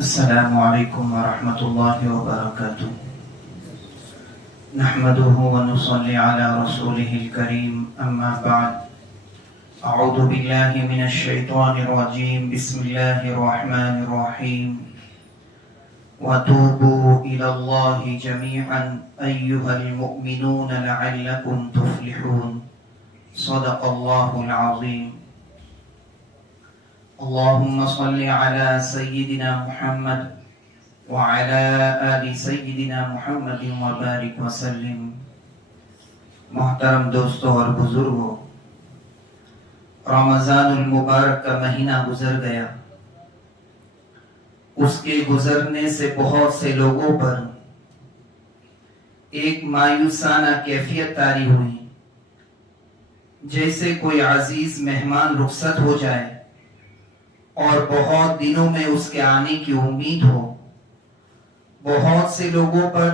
السلام عليكم ورحمة الله وبركاته. نحمده ونصلي على رسوله الكريم، أما بعد. أعوذ بالله من الشيطان الرجيم. بسم الله الرحمن الرحيم. وتوبوا إلى الله جميعا أيها المؤمنون لعلكم تفلحون. صدق الله العظيم. اللهم صل على سيدنا محمد وعلى آل سيدنا محمد وبارك وسلم. محترم دوستوں اور بزرگوں، رمضان المبارک کا مہینہ گزر گیا. اس کے گزرنے سے بہت سے لوگوں پر ایک مایوسانہ کیفیت طاری ہوئی، جیسے کوئی عزیز مہمان رخصت ہو جائے اور بہت دنوں میں اس کے آنے کی امید ہو. بہت سے لوگوں پر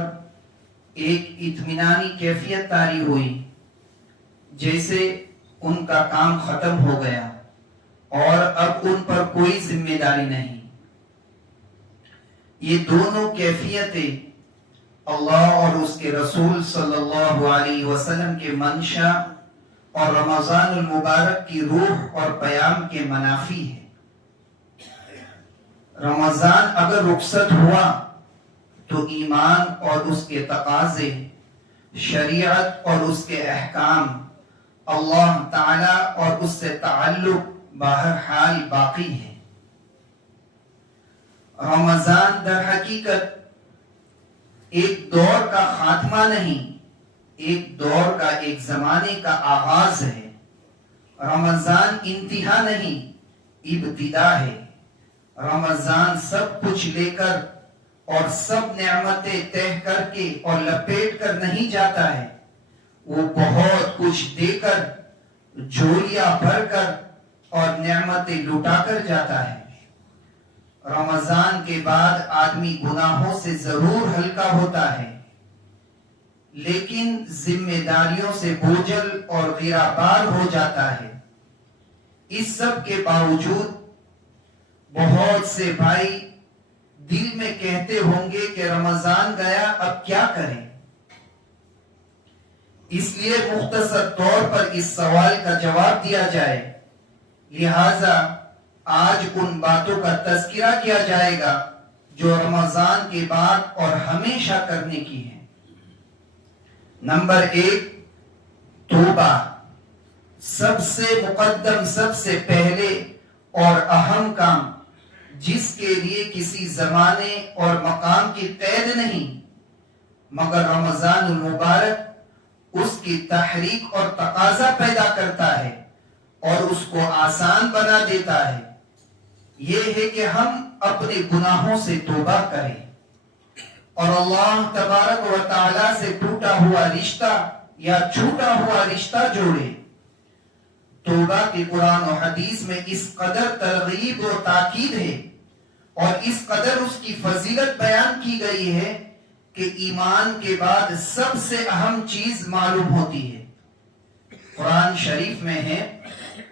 ایک اطمینانی کیفیت طاری ہوئی، جیسے ان کا کام ختم ہو گیا اور اب ان پر کوئی ذمہ داری نہیں. یہ دونوں کیفیتیں اللہ اور اس کے رسول صلی اللہ علیہ وسلم کے منشا اور رمضان المبارک کی روح اور پیام کے منافی ہیں. رمضان اگر رخصت ہوا تو ایمان اور اس کے تقاضے، شریعت اور اس کے احکام، اللہ تعالی اور اس سے تعلق بہرحال باقی ہے. رمضان در حقیقت ایک دور کا خاتمہ نہیں، ایک دور کا، ایک زمانے کا آغاز ہے. رمضان انتہا نہیں، ابتدا ہے. رمضان سب کچھ لے کر اور سب نعمتیں تہ کر کے اور لپیٹ کر نہیں جاتا ہے. وہ بہت کچھ دے کر، جھولیاں بھر کر اور نعمتیں لٹا کر جاتا ہے. رمضان کے بعد آدمی گناہوں سے ضرور ہلکا ہوتا ہے، لیکن ذمہ داریوں سے بوجھل اور گرہبار ہو جاتا ہے. اس سب کے باوجود بہت سے بھائی دل میں کہتے ہوں گے کہ رمضان گیا، اب کیا کریں. اس لیے مختصر طور پر اس سوال کا جواب دیا جائے. لہذا آج ان باتوں کا تذکرہ کیا جائے گا جو رمضان کے بعد اور ہمیشہ کرنے کی ہیں. نمبر 1، توبہ. سب سے مقدم، سب سے پہلے اور اہم کام، جس کے لیے کسی زمانے اور مقام کی قید نہیں، مگر رمضان المبارک اس کی تحریک اور تقاضا پیدا کرتا ہے اور اس کو آسان بنا دیتا ہے. یہ ہے کہ ہم اپنے گناہوں سے توبہ کریں اور اللہ تبارک و تعالی سے ٹوٹا ہوا رشتہ یا چھوٹا ہوا رشتہ جوڑے. توبہ کی قرآن و حدیث میں اس قدر ترغیب و تاکید ہے اور اس قدر اس کی فضیلت بیان کی گئی ہے کہ ایمان کے بعد سب سے اہم چیز معلوم ہوتی ہے. قرآن شریف میں ہے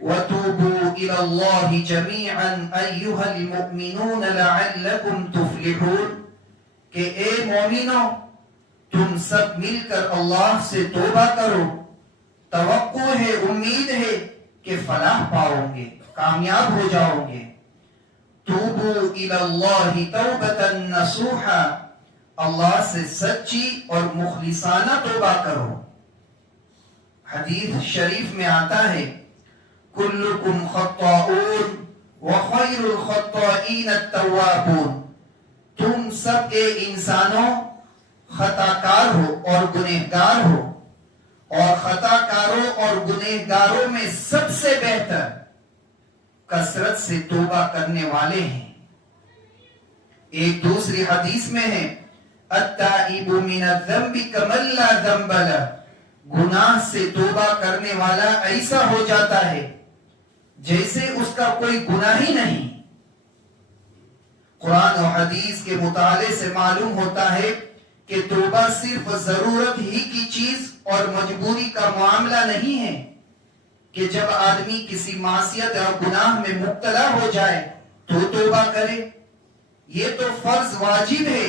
وَتُوبُوا إِلَى اللَّهِ جَمِيعًا أَيُّهَا الْمُؤْمِنُونَ لَعَلَّكُمْ تُفْلِحُونَ، کہ اے مومنو تم سب مل کر اللہ سے توبہ کرو، توقع ہے، امید ہے کہ فلاح پاؤ گے، کامیاب ہو جاؤ گے. توبوا الی اللہ توبۃ نصوحا، اللہ سے سچی اور مخلصانہ توبہ کرو. حدیث شریف میں آتا ہے کلکم خطاؤون وخیر الخطائین التوابون، تم سب کے انسانوں خطا کار ہو اور گنہگار ہو، اور خطا کاروں اور گنہگاروں میں سب سے بہتر کثرت سے توبہ کرنے والے ہیں. ایک دوسری حدیث میں ہے التائب من الذنب کمن لا ذنب لہ، گناہ سے توبہ کرنے والا ایسا ہو جاتا ہے جیسے اس کا کوئی گناہ ہی نہیں. قرآن و حدیث کے مطالعے سے معلوم ہوتا ہے کہ توبہ صرف ضرورت ہی کی چیز اور مجبوری کا معاملہ نہیں ہے کہ جب آدمی کسی معصیت اور گناہ میں مبتلا ہو جائے تو توبہ کرے، یہ تو فرض واجب ہے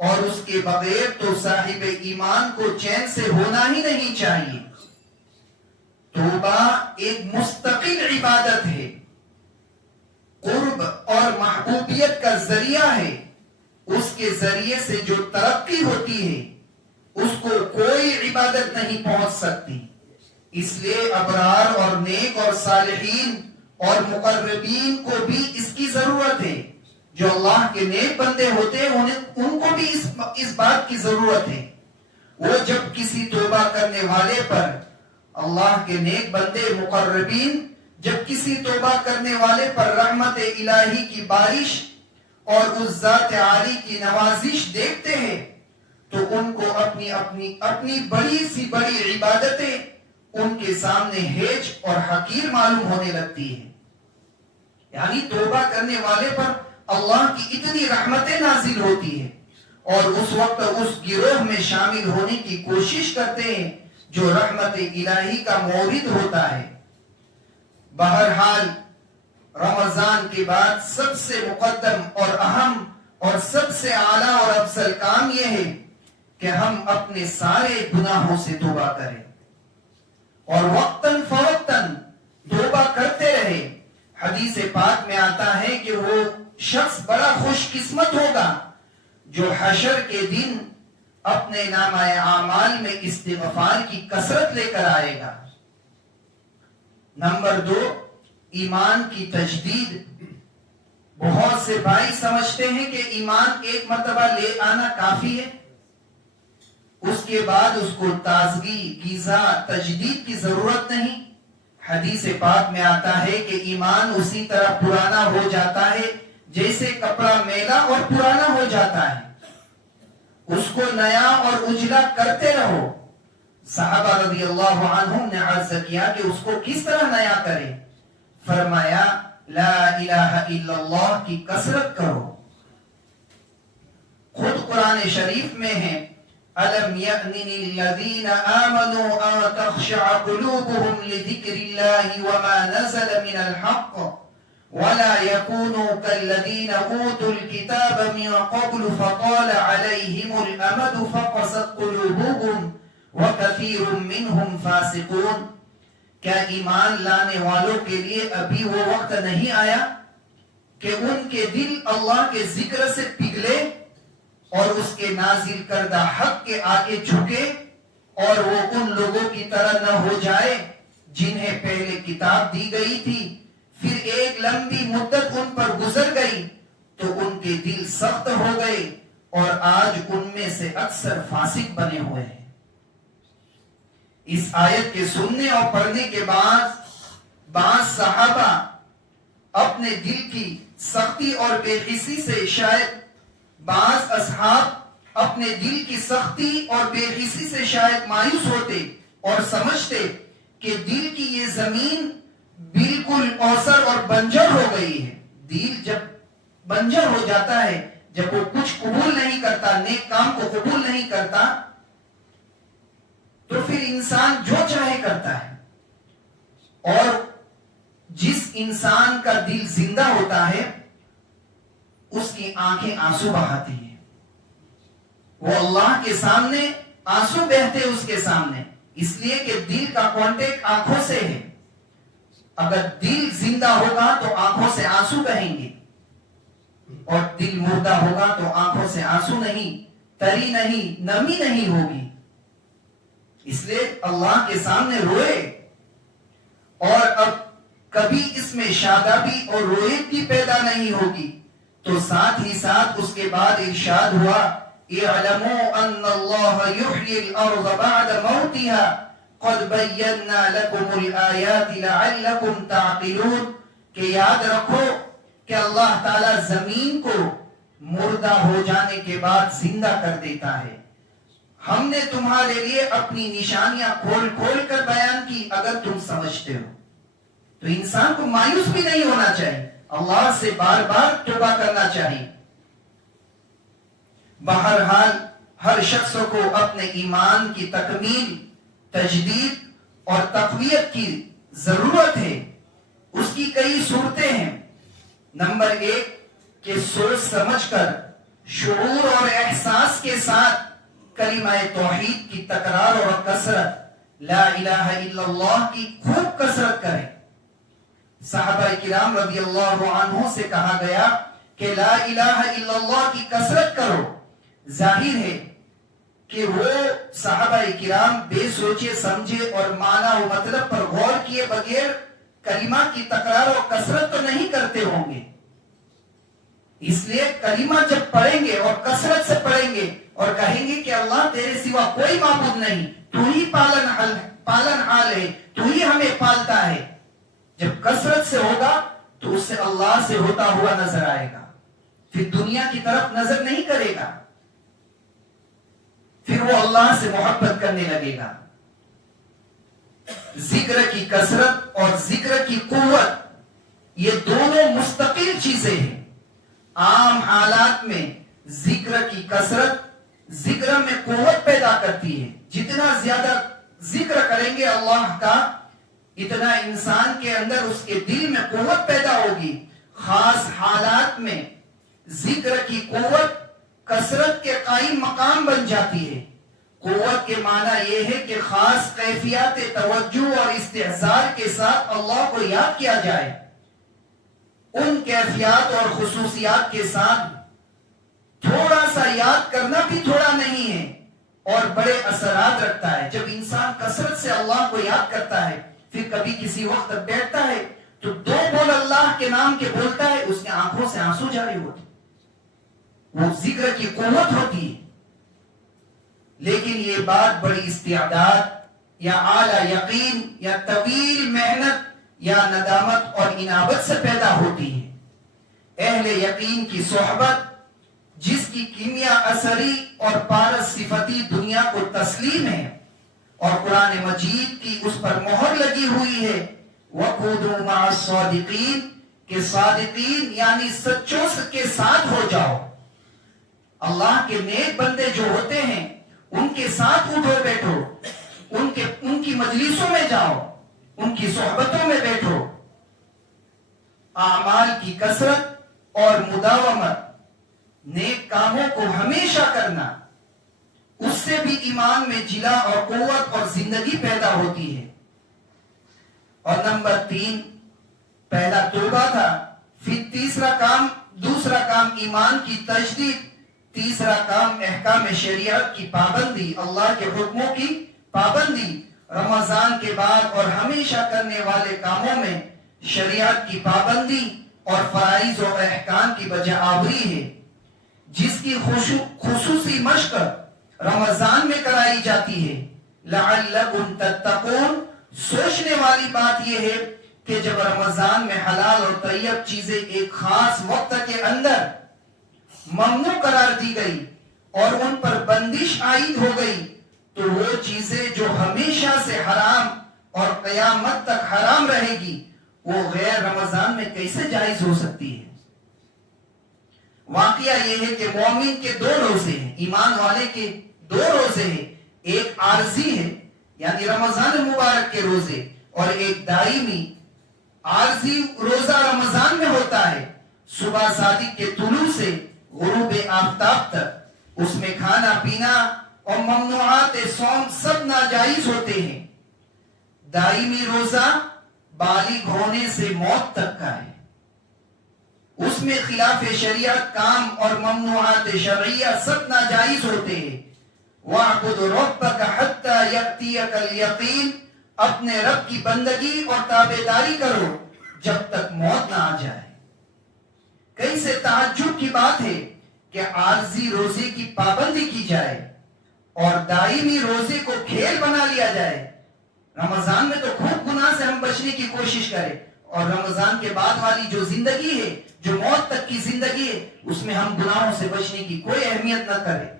اور اس کے بغیر تو صاحب ایمان کو چین سے ہونا ہی نہیں چاہیے۔ توبہ ایک مستقل عبادت ہے، قرب اور محبوبیت کا ذریعہ ہے، اس کے ذریعے سے جو ترقی ہوتی ہے اس کو کوئی عبادت نہیں پہنچ سکتی۔ اس لیے ابرار اور نیک اور صالحین اور مقربین کو بھی اس کی ضرورت ہے، جو اللہ کے نیک بندے ہوتے ہیں ان کو بھی اس بات کی ضرورت ہے۔ وہ جب کسی توبہ کرنے والے پر، اللہ کے نیک بندے مقربین جب کسی توبہ کرنے والے پر رحمت الہی کی بارش اور اس ذات عالی کی نوازش دیکھتے ہیں تو ان کو اپنی بڑی سی بڑی عبادتیں ان کے سامنے ہیج اور حقیر معلوم ہونے لگتی ہیں۔ یعنی توبہ کرنے والے پر اللہ کی اتنی رحمتیں نازل ہوتی ہیں اور اس وقت اس گروہ میں شامل ہونے کی کوشش کرتے ہیں جو رحمت الہی کا مورد ہوتا ہے۔ بہرحال رمضان کے بعد سب سے مقدم اور اہم اور سب سے اعلیٰ اور افضل کام یہ ہے کہ ہم اپنے سارے گناہوں سے توبہ کریں اور وقتاً فوقتاً توبہ کرتے رہے۔ حدیث پاک میں آتا ہے کہ وہ شخص بڑا خوش قسمت ہوگا جو حشر کے دن اپنے نامہ اعمال میں استغفار کی کثرت لے کر آئے گا۔ نمبر 2، ایمان کی تجدید۔ بہت سے بھائی سمجھتے ہیں کہ ایمان ایک مرتبہ لے آنا کافی ہے، اس کے بعد اس کو تازگی، غذا، تجدید کی ضرورت نہیں۔ حدیث پاک میں آتا ہے کہ ایمان اسی طرح پرانا ہو جاتا ہے جیسے کپڑا میلا اور پرانا ہو جاتا ہے، اس کو نیا اور اجلا کرتے رہو۔ صحابہ رضی اللہ عنہم نے عرض کیا کہ اس کو کس طرح نیا کرے؟ فرمایا لا الہ الا اللہ کی کثرت کرو۔ خود قرآن شریف میں ہے أَلَمْ يَأْنِ لِلَّذِينَ آمَنُوا أَن تَخْشَعَ قُلُوبُهُمْ لِذِكْرِ اللَّهِ وَمَا نَزَلَ مِنَ الْحَقِّ وَلَا يَكُونُوا كَالَّذِينَ أُوتُوا الْكِتَابَ مِن قَبْلُ فَطَالَ عَلَيْهِمُ الْأَمَدُ فَقَسَتْ قُلُوبُهُمْ وَكَثِيرٌ مِّنْهُمْ فَاسِقُونَ۔ کیا ایمان لانے والوں کے لیے ابھی وہ وقت نہیں آیا کہ ان کے دل اللہ کے ذکر سے پگھلے اور اس کے نازل کردہ حق کے آگے جھکے اور وہ ان لوگوں کی طرح نہ ہو جائے جنہیں پہلے کتاب دی گئی تھی، پھر ایک لمبی مدت ان پر گزر گئی تو ان کے دل سخت ہو گئے اور آج ان میں سے اکثر فاسق بنے ہوئے ہیں۔ اس آیت کے سننے اور پڑھنے کے بعد بعض صحابہ اپنے دل کی سختی اور بے حسی سے، شاید بعض اصحاب اپنے دل کی سختی اور بے حسی سے شاید مایوس ہوتے اور سمجھتے کہ دل کی یہ زمین بالکل اوسر اور بنجر ہو گئی ہے۔ دل جب بنجر ہو جاتا ہے، جب وہ کچھ قبول نہیں کرتا، نیک کام کو قبول نہیں کرتا، تو پھر انسان جو چاہے کرتا ہے۔ اور جس انسان کا دل زندہ ہوتا ہے اس کی آنکھیں آنسو بہاتی ہیں، وہ اللہ کے سامنے آنسو بہتے اس کے سامنے، اس لیے کہ دل کا کانٹیکٹ آنکھوں سے ہے۔ اگر دل زندہ ہوگا تو آنکھوں سے آنسو بہیں گے اور دل مردہ ہوگا تو آنکھوں سے آنسو نہیں، تری نہیں، نمی نہیں ہوگی۔ اس لیے اللہ کے سامنے روئے، اور اب کبھی اس میں شادابی اور روئے بھی پیدا نہیں ہوگی۔ تو ساتھ ہی ساتھ اس کے بعد ارشاد ہوا اعلموا ان اللہ یحیی الارض بعد موتها قد بینا لکم الآیات لعلکم تعقلون، کہ یاد رکھو کہ اللہ تعالی زمین کو مردہ ہو جانے کے بعد زندہ کر دیتا ہے۔ ہم نے تمہارے لیے اپنی نشانیاں کھول کھول کر بیان کی اگر تم سمجھتے ہو۔ تو انسان کو مایوس بھی نہیں ہونا چاہیے، اللہ سے بار بار توبہ کرنا چاہیے۔ بہرحال ہر شخص کو اپنے ایمان کی تکمیل، تجدید اور تقویت کی ضرورت ہے۔ اس کی کئی صورتیں ہیں۔ نمبر 1، کہ سوچ سمجھ کر شعور اور احساس کے ساتھ کلمہ توحید کی تکرار اور کثرت، لا الہ الا اللہ کی خوب کثرت کریں۔ صحابہ کرام رضی اللہ عنہ سے کہا گیا کہ لا الہ الا اللہ کی کثرت کرو۔ ظاہر ہے کہ وہ صحابہ کرام بے سوچے سمجھے اور معنی و مطلب پر غور کیے بغیر کلمہ کی تکرار اور کثرت تو نہیں کرتے ہوں گے۔ اس لیے کلمہ جب پڑھیں گے اور کثرت سے پڑھیں گے اور کہیں گے کہ اللہ تیرے سوا کوئی معبود نہیں، تو ہی پالن حال ہے، تو ہی ہمیں پالتا ہے، جب کثرت سے ہوگا تو اس سے اللہ سے ہوتا ہوا نظر آئے گا، پھر دنیا کی طرف نظر نہیں کرے گا، پھر وہ اللہ سے محبت کرنے لگے گا۔ ذکر کی کثرت اور ذکر کی قوت یہ دونوں مستقل چیزیں ہیں۔ عام حالات میں ذکر کی کثرت ذکر میں قوت پیدا کرتی ہے۔ جتنا زیادہ ذکر کریں گے اللہ کا، اتنا انسان کے اندر اس کے دل میں قوت پیدا ہوگی۔ خاص حالات میں ذکر کی قوت کثرت کے قائم مقام بن جاتی ہے۔ قوت کے معنی یہ ہے کہ خاص کیفیات توجہ اور استحضار کے ساتھ اللہ کو یاد کیا جائے۔ ان کیفیات اور خصوصیات کے ساتھ تھوڑا سا یاد کرنا بھی تھوڑا نہیں ہے اور بڑے اثرات رکھتا ہے۔ جب انسان کثرت سے اللہ کو یاد کرتا ہے، پھر کبھی کسی وقت بیٹھتا ہے تو دو بول اللہ کے نام کے بولتا ہے، اس کی آنکھوں سے آنسو جاری ہوتے، وہ ذکر کی قوت ہوتی ہے۔ لیکن یہ بات بڑی استعداد یا اعلی یقین یا طویل محنت یا ندامت اور انابت سے پیدا ہوتی ہے۔ اہل یقین کی صحبت، جس کی کیمیا اثری اور پارس صفتی دنیا کو تسلیم ہے اور قرآن مجید کی اس پر مہر لگی ہوئی ہے، وَقُودُوا مَعَ الصَّادِقِينَ کہ صادقین یعنی سچوں کے ساتھ ہو جاؤ۔ اللہ کے نیک بندے جو ہوتے ہیں ان کے ساتھ اٹھو بیٹھو، ان کی مجلسوں میں جاؤ، ان کی صحبتوں میں بیٹھو۔ اعمال کی کثرت اور مداومت، نیک کاموں کو ہمیشہ کرنا، اس سے بھی ایمان میں جلا اور قوت اور زندگی پیدا ہوتی ہے۔ اور نمبر 3، پہلا توبہ تھا، پھر دوسرا کام ایمان کی تجدید، تیسرا کام احکام شریعت کی پابندی، اللہ کے حکموں کی پابندی۔ رمضان کے بعد اور ہمیشہ کرنے والے کاموں میں شریعت کی پابندی اور فرائض و احکام کی بجا آوری ہے، جس کی خصوصی مشق رمضان میں کرائی جاتی ہے۔ لعلکم تتقون، سوچنے والی بات یہ ہے کہ جب رمضان میں حلال اور طیب چیزیں ایک خاص وقت کے اندر ممنوع قرار دی گئی اور ان پر بندش عائد ہو گئی، تو وہ چیزیں جو ہمیشہ سے حرام اور قیامت تک حرام رہے گی، وہ غیر رمضان میں کیسے جائز ہو سکتی ہے؟ واقعہ یہ ہے کہ مومن کے 2 روزے ہیں، ایمان والے کے 2 روزے ہیں، ایک عارضی ہے یعنی رمضان مبارک کے روزے، اور ایک دائمی۔ عارضی روزہ رمضان میں ہوتا ہے، صبح صادق کے طلوع سے غروب آفتاب تک، اس میں کھانا پینا اور ممنوعات صوم سب ناجائز ہوتے ہیں۔ دائمی روزہ بالغ ہونے سے موت تک کا ہے، اس میں خلاف شریعت کام اور ممنوعات شرعیہ سب ناجائز ہوتے ہیں۔ وَاعْبُدْ رَبَّكَ حَتَّى يَأْتِيَكَ الْيَقِينُ، اپنے رب کی بندگی اور تابعداری کرو جب تک موت نہ آ جائے۔ کیسے تعجب کی بات ہے کہ عارضی روزے کی پابندی کی جائے اور دائمی روزے کو کھیل بنا لیا جائے۔ رمضان میں تو خوب گناہ سے ہم بچنے کی کوشش کریں، اور رمضان کے بعد والی جو زندگی ہے، جو موت تک کی زندگی ہے، اس میں ہم گناہوں سے بچنے کی کوئی اہمیت نہ کریں۔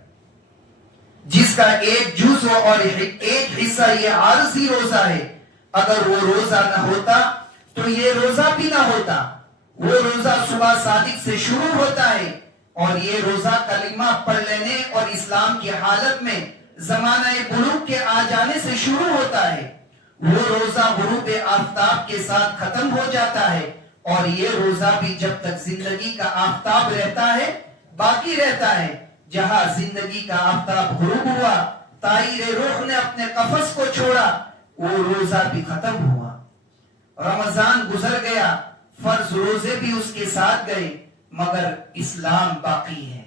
جس کا ایک جزء اور ایک حصہ یہ عارضی روزہ ہے، اگر وہ روزہ نہ ہوتا تو یہ روزہ بھی نہ ہوتا۔ وہ روزہ صبح صادق سے شروع ہوتا ہے، اور یہ روزہ کلمہ پڑھ لینے اور اسلام کی حالت میں زمانہ بلوغ کے آ جانے سے شروع ہوتا ہے۔ وہ روزہ غروب آفتاب کے ساتھ ختم ہو جاتا ہے، اور یہ روزہ بھی جب تک زندگی کا آفتاب رہتا ہے باقی رہتا ہے. جہاں زندگی کا آفتاب غروب ہوا, طائر روح نے اپنے قفس کو چھوڑا, وہ روزہ بھی ختم ہوا. رمضان گزر گیا, فرض روزے بھی اس کے ساتھ گئے, مگر اسلام باقی ہے.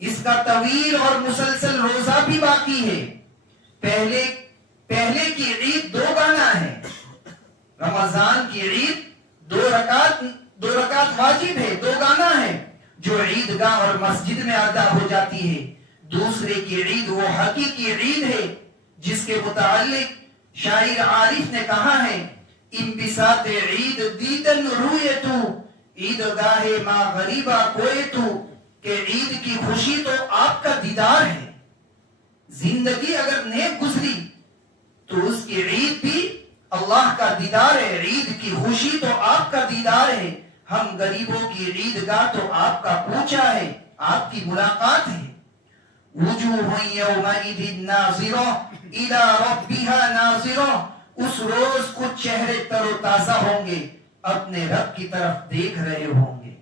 اس کا طویل اور مسلسل روزہ بھی باقی ہے. پہلے کی عید 2 گانا ہے. رمضان کی عید 2 رکعت واجب ہے, 2 گانا ہے جو عیدگاہ اور مسجد میں ادا ہو جاتی ہے. دوسرے کی عید وہ حقیقی عید ہے جس کے متعلق شاعر عارف نے کہا ہے, انبساط عید دیدن روئے تو عیدگاہ ما غریبہ کوئے تو, کہ عید کی خوشی تو آپ کا دیدار ہے. زندگی اگر نیک گزری تو اس کی عید بھی اللہ کا دیدار ہے, عید کی خوشی تو آپ کا دیدار ہے. ہم غریبوں کی عیدگاہ تو آپ کا کوچہ ہے, آپ کی ملاقات ہے. وجوہ یومئذ ناظرہ الی ربہا ناظرہ, اس روز کچھ چہرے تر و تازہ ہوں گے, اپنے رب کی طرف دیکھ رہے ہوں گے.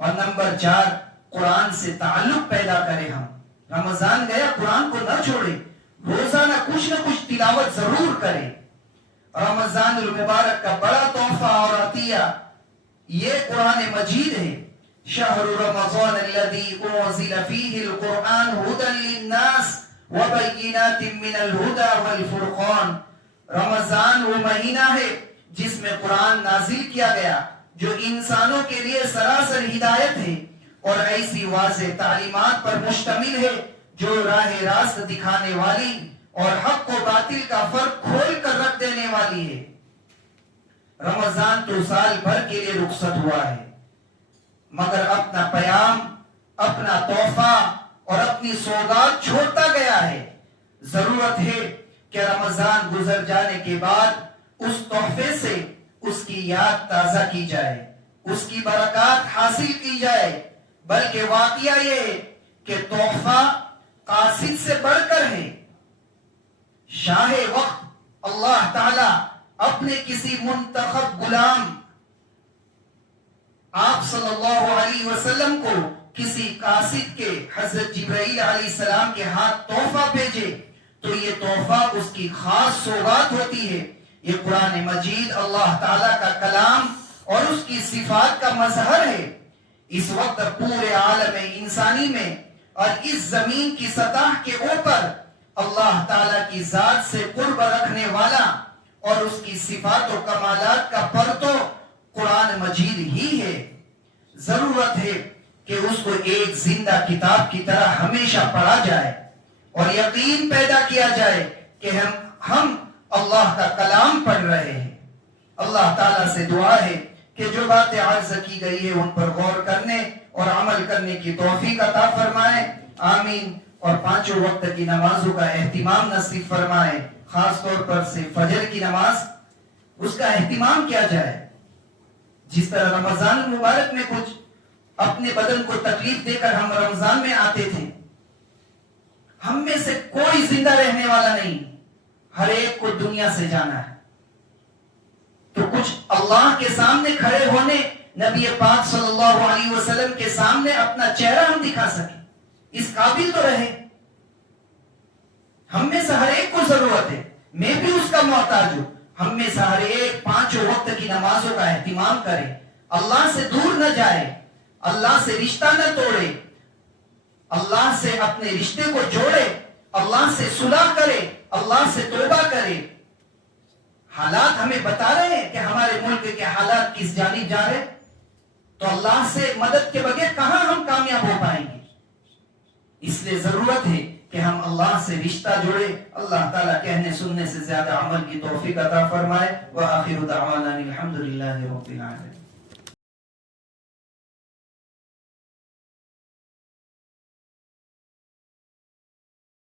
اور نمبر 4, قرآن سے تعلق پیدا کریں. ہم رمضان گیا قرآن کو نہ چھوڑے, روزانہ کچھ نہ کچھ تلاوت ضرور کریں. رمضان المبارک کا بڑا تحفہ اور عطیہ یہ قرآن مجید ہے. شہر رمضان الذی انزل فیہ القرآن ھدی للناس وبینات من الھدی والفرقان. رمضان وہ مہینہ ہے جس میں قرآن نازل کیا گیا جو انسانوں کے لیے سراسر ہدایت ہے اور ایسی واضح تعلیمات پر مشتمل ہے جو راہ راست دکھانے والی اور حق و باطل کا فرق کھول کر رکھ دینے والی ہے. رمضان تو سال بھر کے لیے رخصت ہوا ہے, مگر اپنا پیام, اپنا تحفہ اور اپنی سوغات چھوڑتا گیا ہے. ضرورت ہے کہ رمضان گزر جانے کے بعد اس تحفے سے اس کی یاد تازہ کی جائے, اس کی برکات حاصل کی جائے. بلکہ واقعہ یہ ہے کہ تحفہ قاصد سے بڑھ کر ہے. شاہ وقت اللہ تعالی اپنے کسی منتخب غلام آپ صلی اللہ علیہ وسلم کو کسی قاصد کے حضرت جبرائیل علیہ السلام کے ہاتھ تحفہ بھیجے تو یہ تحفہ اس کی خاص سوغات ہوتی ہے. یہ قرآن مجید اللہ تعالیٰ کا کلام اور اس کی صفات کا مظہر ہے. اس وقت پورے عالم انسانی میں اور اس زمین کی سطح کے اوپر اللہ تعالیٰ کی ذات سے قرب رکھنے والا اور اس کی صفات و کمالات کا پرتو قرآن مجید ہی ہے. ضرورت ہے کہ اس کو ایک زندہ کتاب کی طرح ہمیشہ پڑھا جائے اور یقین پیدا کیا جائے کہ ہم اللہ کا کلام پڑھ رہے ہیں. اللہ تعالیٰ سے دعا ہے کہ جو باتیں عرض کی گئی ہے ان پر غور کرنے اور عمل کرنے کی توفیق عطا فرمائے. آمین. اور 5 وقت کی نمازوں کا اہتمام نصیب فرمائے. خاص طور پر سے فجر کی نماز, اس کا اہتمام کیا جائے. جس طرح رمضان المبارک میں کچھ اپنے بدن کو تکلیف دے کر ہم رمضان میں آتے تھے, ہم میں سے کوئی زندہ رہنے والا نہیں, ہر ایک کو دنیا سے جانا ہے. تو کچھ اللہ کے سامنے کھڑے ہونے, نبی پاک صلی اللہ علیہ وسلم کے سامنے اپنا چہرہ ہم دکھا سکیں, اس قابل تو رہے. ہم میں سے ہر ایک کو ضرورت ہے, میں بھی اس کا محتاج ہوں. ہم میں سے ہر ایک 5 وقت کی نمازوں کا اہتمام کرے, اللہ سے دور نہ جائے, اللہ سے رشتہ نہ توڑے, اللہ سے اپنے رشتے کو جوڑے, اللہ سے صلح کرے, اللہ سے توبہ کرے. حالات ہمیں بتا رہے ہیں کہ ہمارے ملک کے حالات کس جانب جا رہے, تو اللہ سے مدد کے بغیر کہاں ہم کامیاب ہو پائیں گے. اس لیے ضرورت ہے کہ ہم اللہ سے رشتہ جوڑے. اللہ تعالیٰ کہنے سننے سے زیادہ عمل کی توفیق عطا فرمائے. وآخر دعوانا الحمدللہ رب العالمین.